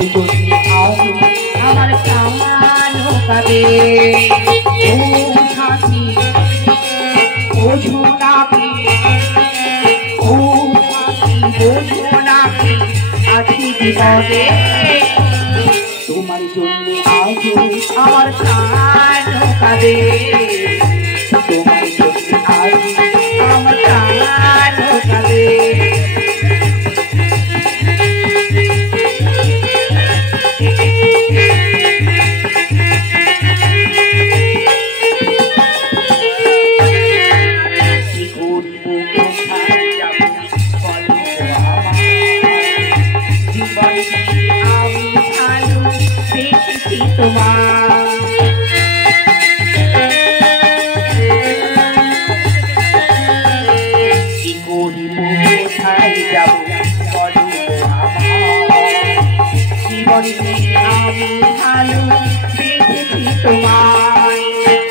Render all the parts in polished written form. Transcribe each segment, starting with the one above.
যদি আজ আমার প্রাণ কাঁদে ও সাথী বোঝো নাকি ও সাথী বোঝো নাকি আছি বিপদে তোমার জন্য আজ আমার প্রাণ কাঁদে তোমার জন্য আজ আমার প্রাণ কাঁদে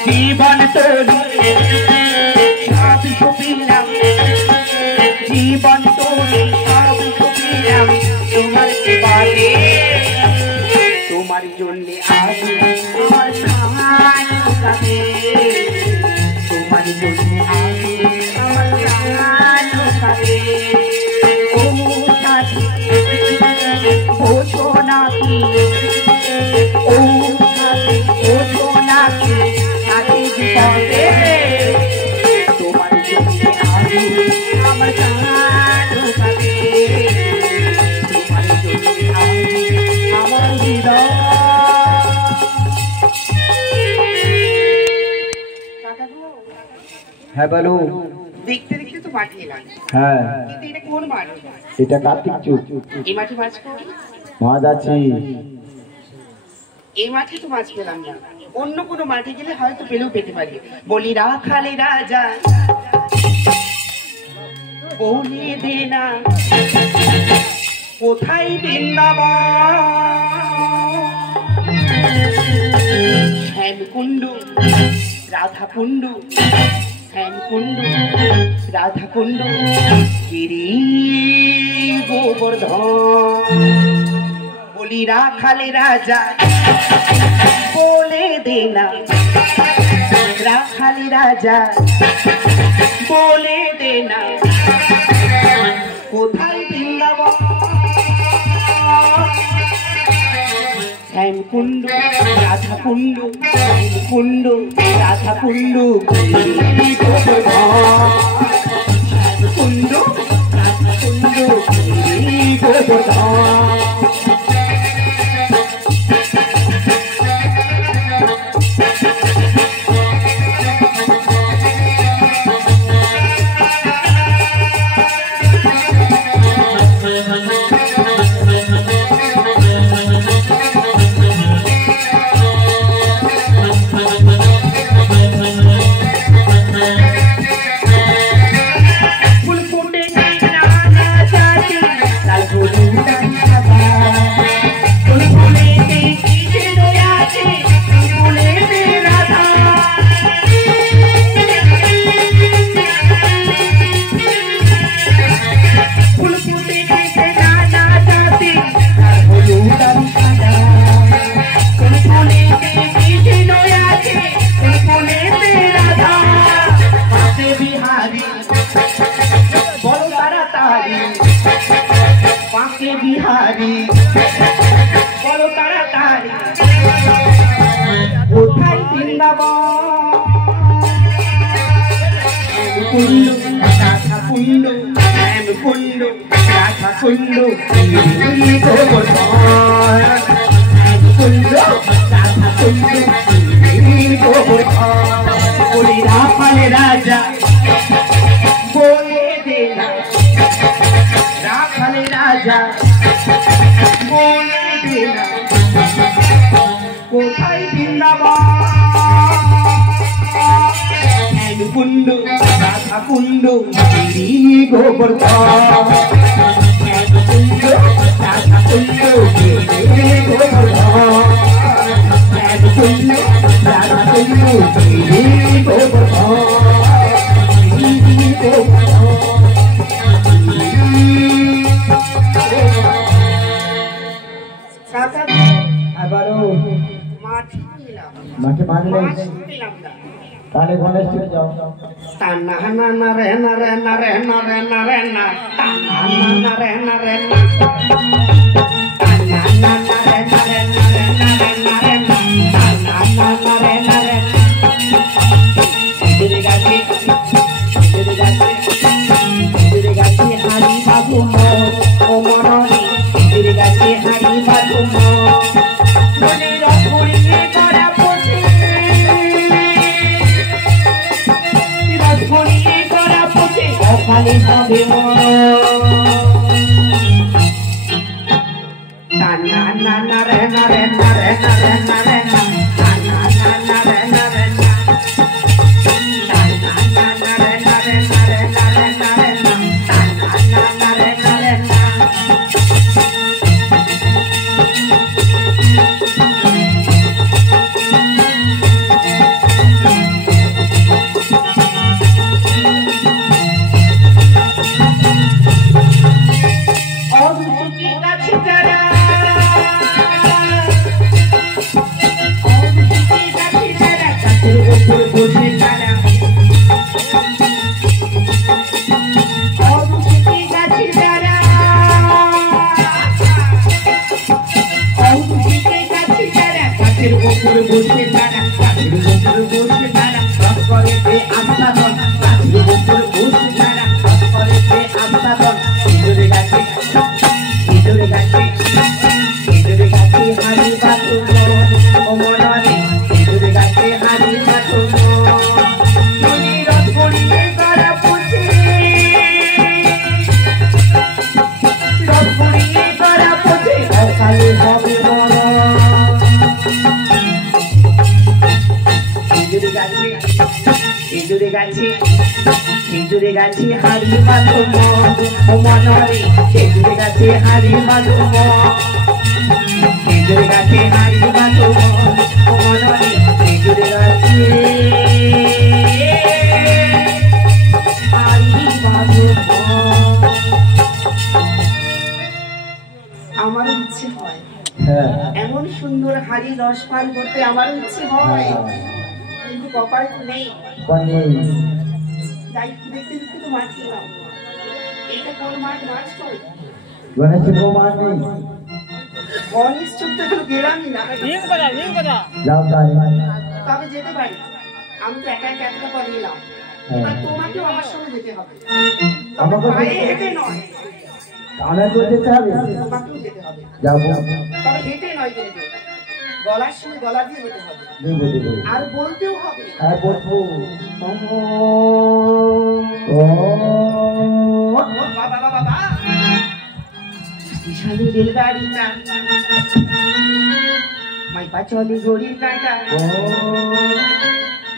জীবন তোরে সব সুপিলাম জীবন তোরে সব সুপিলাম তোমার বাড়ি তোমার জন্য আজ আমার প্রাণ কাঁদে তোমার জন্য আজ আমার প্রাণ কাঁদে ও সাথী বোঝো নাকি ও সাথী বোঝো নাকি আছি বিপদে তোমার জন্য আজ আমার প্রাণ কাঁদে তোমার জন্য আজ আমার হৃদয়। হ্যাঁ বলো। দেখতে দেখতে তো মাটি এলাম। হ্যাঁ কিন্তু এটা কোন মাঠ? এটা কার্তিক চুপ। এই মাঠে মাছ করি? মাছ আছে। এই মাঠে তো মাছ পেলাম না, অন্য কোনো মাঠে গেলে হয়তো পেলেও পেতে পারি। বলি রাখালে রাজা বলে দে না কোথায় বৃন্দাবন শ্যামকুণ্ড রাধাকুণ্ড শ্যামকুণ্ড রাধাকুণ্ড গিরি গোবর্ধন। বলি রাখালে রাজা বলে দে না রাখালে রাজা বলে দে না কোথায় বৃন্দাবন শ্যামকুণ্ড রাধাকুণ্ড শ্যামকুণ্ড রাধাকুণ্ড শ্যামকুণ্ড রাধাকুণ্ড গোবর্ধন। राजा बोले देना राखले राजा बोले देना कोथाय बृंदाबन श्यामकुण्ड राधाकुण्ड गिरि गोवर्धन श्यामकुण्ड राधाकुण्ड गिरि गोवर्धन श्यामकुण्ड राधाकुण्ड गिरि गोवर्धन কাকা আবারও মাঠে বাঁধলে তাহলে গণেশ চলে যাও। টানা না না রে না রে না রে না রে না রে না টানা না রে না রে না টানা না রে না রে না রে না রে না রে না টানা না রে না রে দিদি গাছি হারি বাবু ও মনরি দিদি গাছি হারি বাবু মনে রঘুড়িয়ে করা পড়ে রঘুড়িয়ে করা পড়ে খালি হবে না না না না রে না রে না রে না রে না রে না না না না রে না রে না না না না রে না রে না রে না রে না রে না না না রে না রে না খেজুরে গাছে হারি মাধুম ও মনরে খেজুরে গাছে হারি মাধুম খেজুরে গাছে হারি মাধুম ও মনরে খেজুরে গাছে হারি মাধুম। আমার ইচ্ছে হয় এমন সুন্দর হারি রস পান করতে, আমার ইচ্ছে হয়, কিন্তু কপাল নেই। তাই দেখতে দেখতে তো মাছ খেলাম। এটা কোন মাঠ? মাছ কই? গণেশের মাঠ নেই। গণেশ চুপতে তো গেলামই না। যাও তাই। তবে যেতে পারি। আমি তো একা একা এতটা করে এলাম। এবার তোমাকেও আমার সঙ্গে যেতে হবে। আমাকে পায়ে হেঁটে নয়। আমাকেও যেতে হবে। তোমাকেও যেতে হবে। যাবো। তবে হেঁটে নয় কিন্তু। গলার সঙ্গে গলা দিয়ে যেতে হবে। আর বলতেও হবে। আর বলবো। বাবা বাবা স্টেশনে রেলগাড়িটা মাইপা চলে ঘড়ির কাঁটা।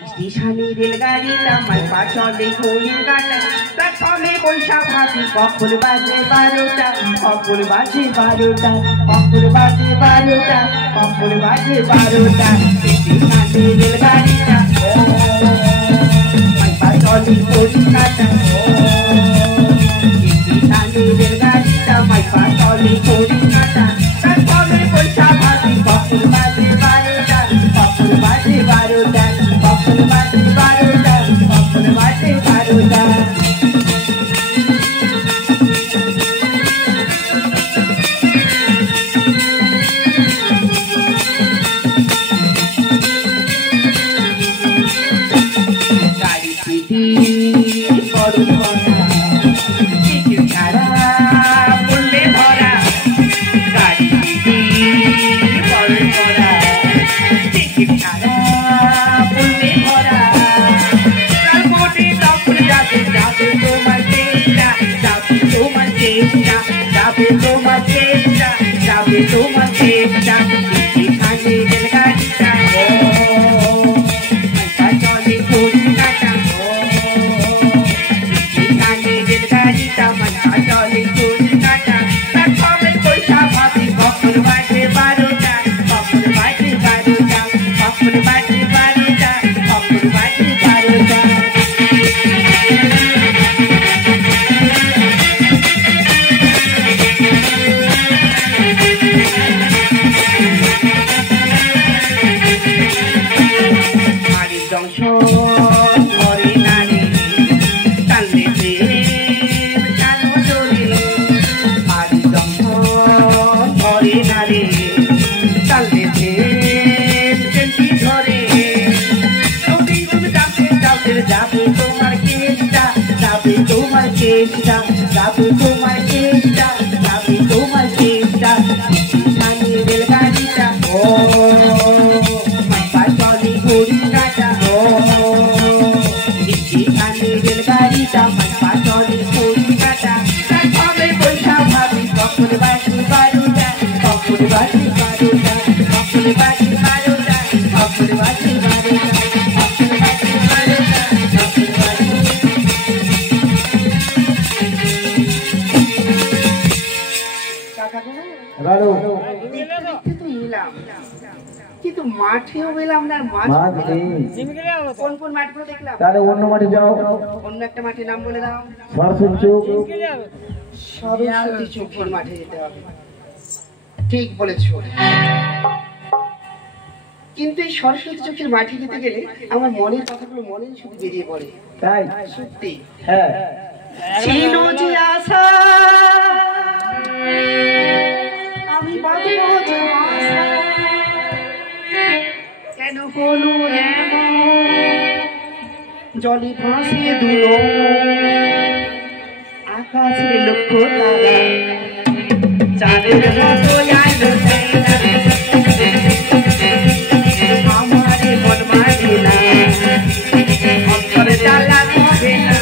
স্টেশনে রেলগাড়িটা মাইপা চলে ঘড়ির কাঁটা। প্ল্যাটফর্মে বৈশা ভাবি কখন বাজে 12টা, কখন বাজে 12টা, কখন বাজে 12টা, কখন বাজে 12টা। স্টেশনে রেলগাড়িটা মাইপা চলে ঘড়ির কাঁটা। স্টেশনে রেলগাড়িটা মাইপা চলে ঘড়ির কাঁটা। প্ল্যাটফর্মে বৈশা ভাবি কখন বাজে 12টা, কখন বাজে 12টা, কখন বাজে 12টা, কখন বাজে 12টা। চেষ্টা যাবে তোমার চেষ্টা যাবে তোমার চেষ্টা এখানে রেলগাড়িটা ও চলে ঘড়ি কাটা ও এখানে রেলগাড়িটা চলে ঘড়ি কাটা তবে পয়সা ভাবি কখন বাজে বারোটা কখন বাজে বারোটা কখন বাজে বারোটা কখন বাজে বারোটা কখন বাজে বারোটা কখন বাজে কিন্তু মাঠেও গেলাম না কোন কোন মাঠগুলো দেখলাম তাহলে অন্য মাঠে যাও অন্য একটা মাঠের নাম বলে দাও সরস্বতী চোখ সরস্বতী চোখের মাঠে যেতে হবে ঠিক বলেছো কিন্তু এই সরস্বতী চোখের মাঠে যেতে গেলে আমার মনের কথাগুলো মনে শুধু বেরিয়ে পড়ে তাই সত্যি হ্যাঁ ছিল যে আশা আমি বাঁধব যে আশা কেন হলো এমন জলে ভাসিয়ে দিল আকাশের লক্ষ্য তারা চাঁদের মতো আলো আমারে মন মানে না অন্তরে জ্বালা হবে না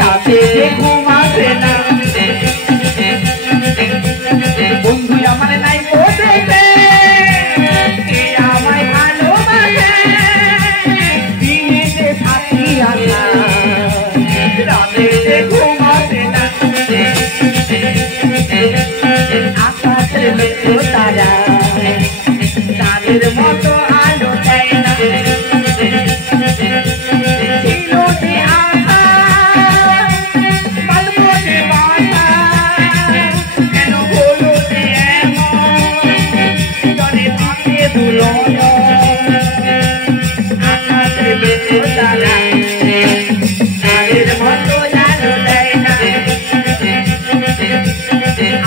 রাতে ঘুম আসে না বন্ধু আমার নাই বসেছে আমায় ভালোবাসে দিনে যে থাকি আসা রাতে ঘুম আসে না আকাশের লক্ষ্য তারা তাদের মতো আলো দেয় না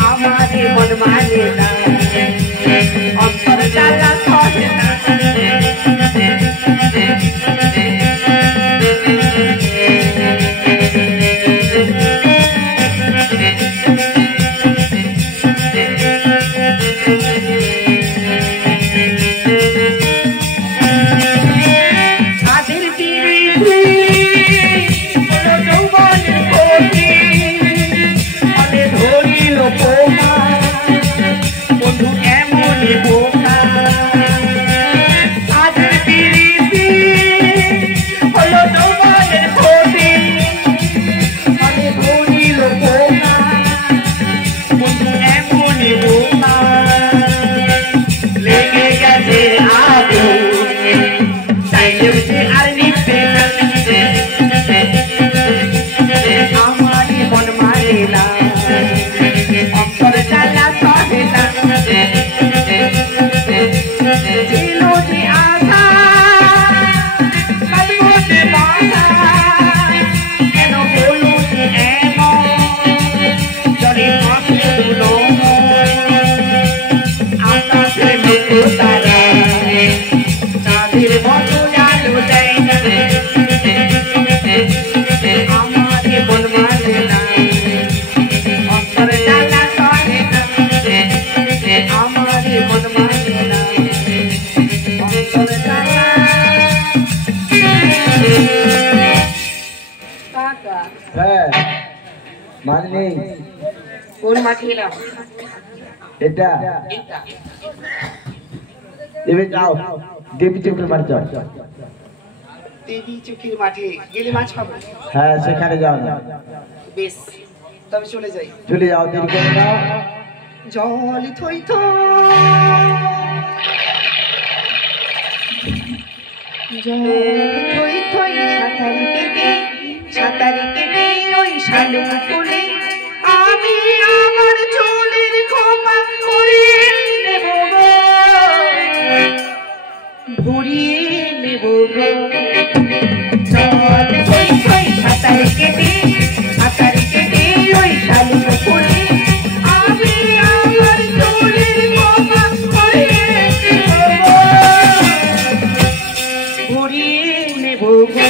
আমাদের মন মানে না অন্তর জ্বালা সহে না হ্যাঁ মাননি কোন মাঠে এলাম এটা এবার যাও দেবী চোখের মাঠে যাও দেবী চোখের মাঠে গেলে মাছ পাবো হ্যাঁ সেখানে যাও না বেশ তবে চলে যাই চলে যাও দেরি করে যাও জল থই থই জল থই থই সাঁতার কেটে সাঁতার কেটে ওই শালুক ফুলে আমি আমার চুলের খোপা ভরিয়ে নেব গো, ভরিয়ে নেব গো। চল থই থই সাঁতার কেটে ওই শালুক ফুলে আমি আমার চুলের খোপা ভরিয়ে নেব গো, ভরিয়ে নেব গো।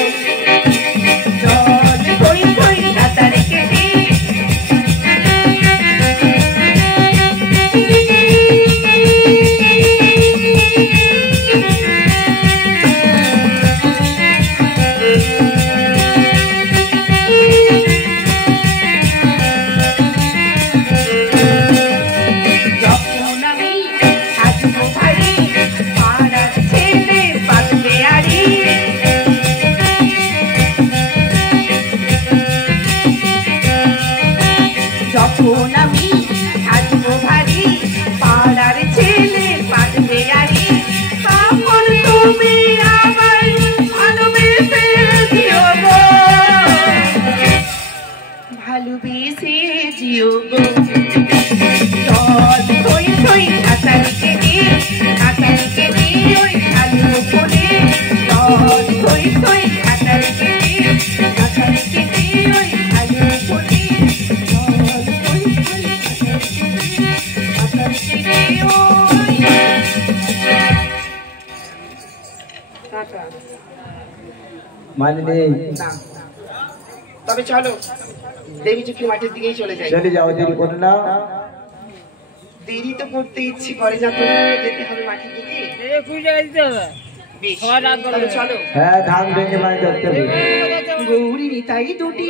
চল থই থই সাঁতার কেটে যখন আমি আসবো ভারী পাড়ার ছেলে পাঠবে গাড়ি, তখন তুমি আমার ভালোবেসে দিও গো, ভালোবেসে দিও গো। চল থই থই সাঁতার কেটে ওই শালুক ফুলে, চল থই থই সাঁতার কেটে ওই শালুক ফুলে, মানে নেই। তবে চলো দেবী চুক্তি মাঠের দিকেই চলে যাই। চলে যাও, দেরি করো না। দেরি তো করতে ইচ্ছে করে না, তো যেতে হবে মাঠের দিকে। বেশ, তবে চলো। হ্যাঁ, ধান ভেঙে মানে ধরতে হবে। গৌরী নিতাই দুটি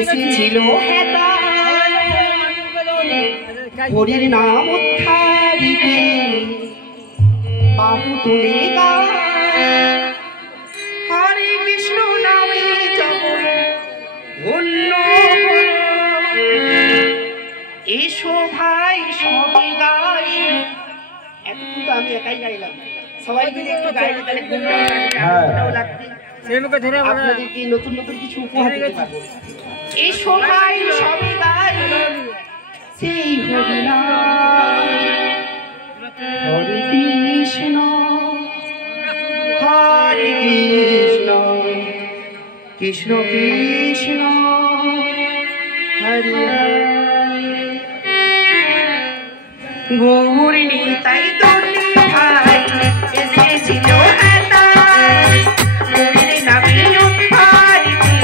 এসেছিল হরির নাম উদ্ধারিতে বাহু তুলে গায়, হরে কৃষ্ণ নামে জগৎ ধন্য হলো। এসো ভাই সবে গাই, এতটুকু তো আমি একাই গাইলাম, সবাই মিলে একটু গাইলে তাহলে গুণটাও লাগবে, আপনাদেরকে নতুন নতুন কিছু উপহার দিতে পারবো। এসো ভাই সবে গাই সেই হরিনাম, হরে কৃষ্ণ কৃষ্ণ কৃষ্ণ হরে হরে। গৌরী নিতাই দুটি ভাই এসেছিল হেতায়, হরির নামে উদ্ধারিতে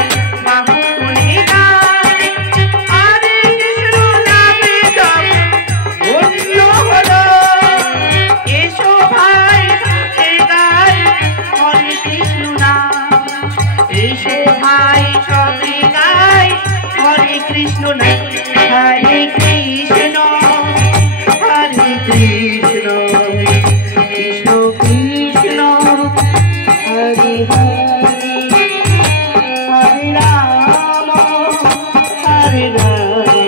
বাহু তুলে গায়, হরে কৃষ্ণ নামে জগৎ ধন্য হলো। এসো ভাই সবে গাই হরে কৃষ্ণ নাম, এসো ভাই সবে গাই হরে কৃষ্ণ নাম, হরে কৃষ্ণ কৃষ্ণ কৃষ্ণ কৃষ্ণ হরে হরে, হরে রাম রাম রাম হরে হরে।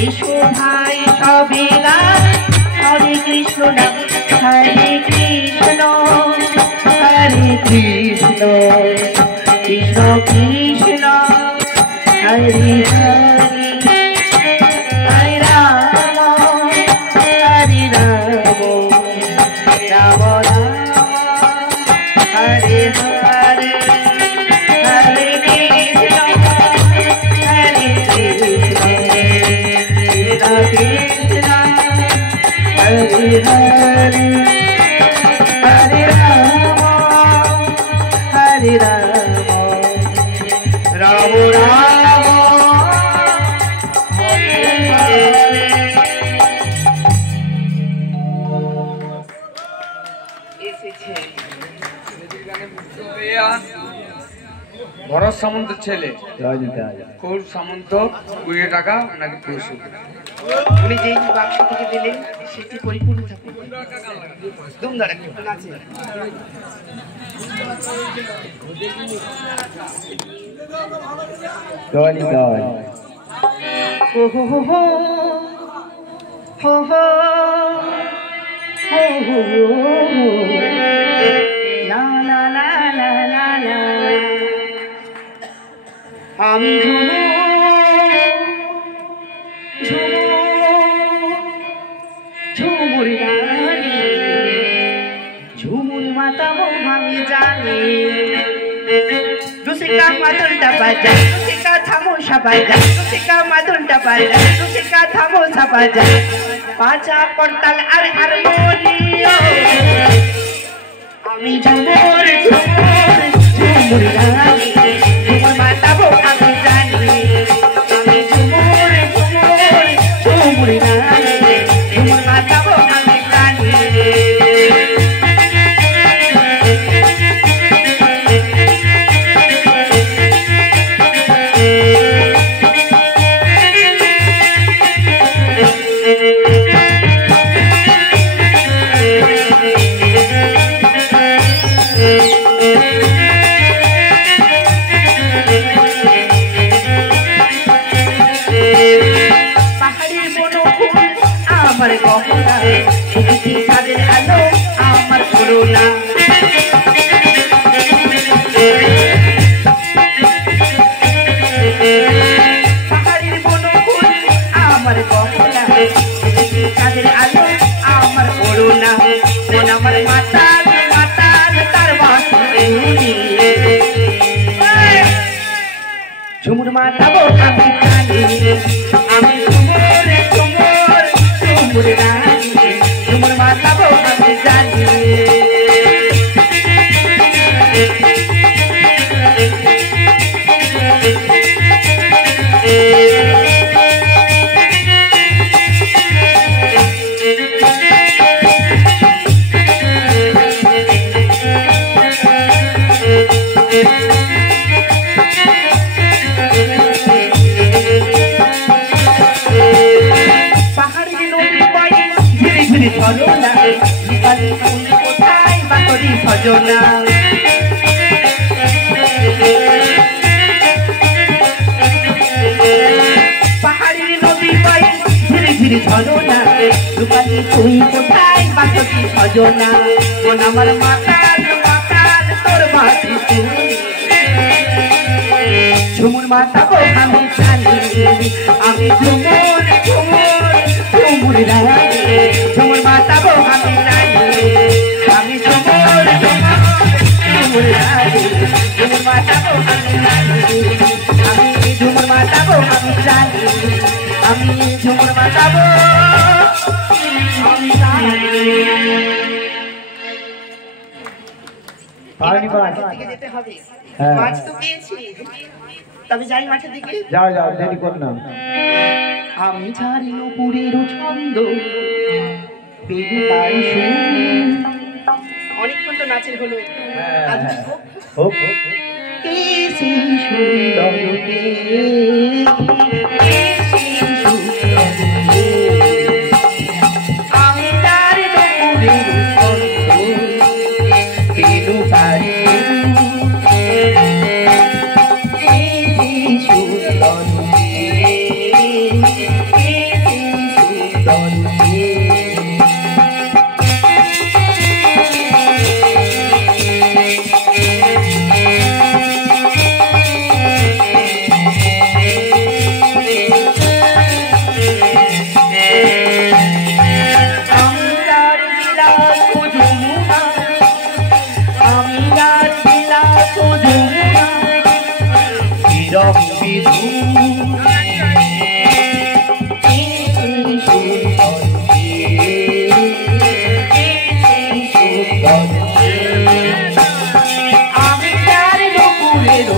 এসো ভাই সবে গান হরে কৃষ্ণ নাম হরে কৃষ্ণ কৃষ্ণ কৃষ্ণ হরে হরে হরে রাম হরে রাম রাম রাম হরে হরে হরে কৃষ্ণ হরে কৃষ্ণ কৃষ্ণ হরে হরে হরে রাম হরে রাম রাম রাম হরে হরে। এসেছে ভরত সামন্তের ছেলে রজনীতে কৌর সামন্ত 20 টাকা নাকি পুরস্কার। উনি যেই বাক্স থেকে দিলেন সেটি পরিপূর্ণ থাকুক। দুমদার একটা নাচে রজনীতে হো হো হো হো হো হো হো হো লা লা লা লা লা লা আমি ঝুমুর রানী ঝুমুর মাতা আমি জানি दूसरे का मादुंडा बाजा दूसरे का थामोशा बाजा दूसरे का मादुंडा बाजा दूसरे का थामोशा बाजा बाजा पड़ताल अरे हारमोनियो আমি ঝুমুর ঝুমুর ঝুমুর রানী ঝুমুর মাতা বো আমি জানি আমি ঝুমুর ঝুমুর ঝুমুর রানী ঝুমুর মাতা বো আমি জানি আমার গহনা প্রকৃতি সাদের আলো আমার করুণা পাহাড়ের বনফুল আমার গহনা প্রকৃতি সাদের আলো আমার করুণা মন আমার মাতাল মাতাল তার বাঁশি ঝুমুর মাতাবো আমি জানি আমি ঝুমুর ঝুমুর ঝুমুর রানী ঝুমুর মাতাবো আমি জানি পাহাড়ের নদী বয়ে ধীরে ধীরে ঝরনা জীবনে ফুল কোথায় বাতরি সজনা পাহাড়ের নদী বয়ে ধীরে ধীরে ঝরনা জীবনে ফুল কোথায় বাতরি সজনা মন আমার মাতাল মাতাল তোর বাঁশি ঝুমুর মাতাবো আমি জানি আমি ঝুমুর ঝুমুর ঝুমুর রানী ঝুমুর মাতাবো আমি জানি আমি ঝুমুর ঝুমুর ঝুমুর রানী ঝুমুর মাতাবো আমি জানি আমি ঝুমুর মাতাবো আমি জানি আমি ঝুমুর মাতাবো আমি জানি পানি পানি দিকে যেতে হবে হ্যাঁ। মাছ তো পেয়েছি তবে যাই মাঠের দিকে যাও যাও দেরি কর না আমি জানি নুপুরের ছন্দ বেগে তার সুর অনেকক্ষণ তো নাচের হলো আজ হোক। হোক হোক কে সেই সুন্দর কে সেই সুন্দর কে আমি তার নুপুরের ছন্দ কেন পারে কে সেই সুন্দর কে আমি তার নুপুরের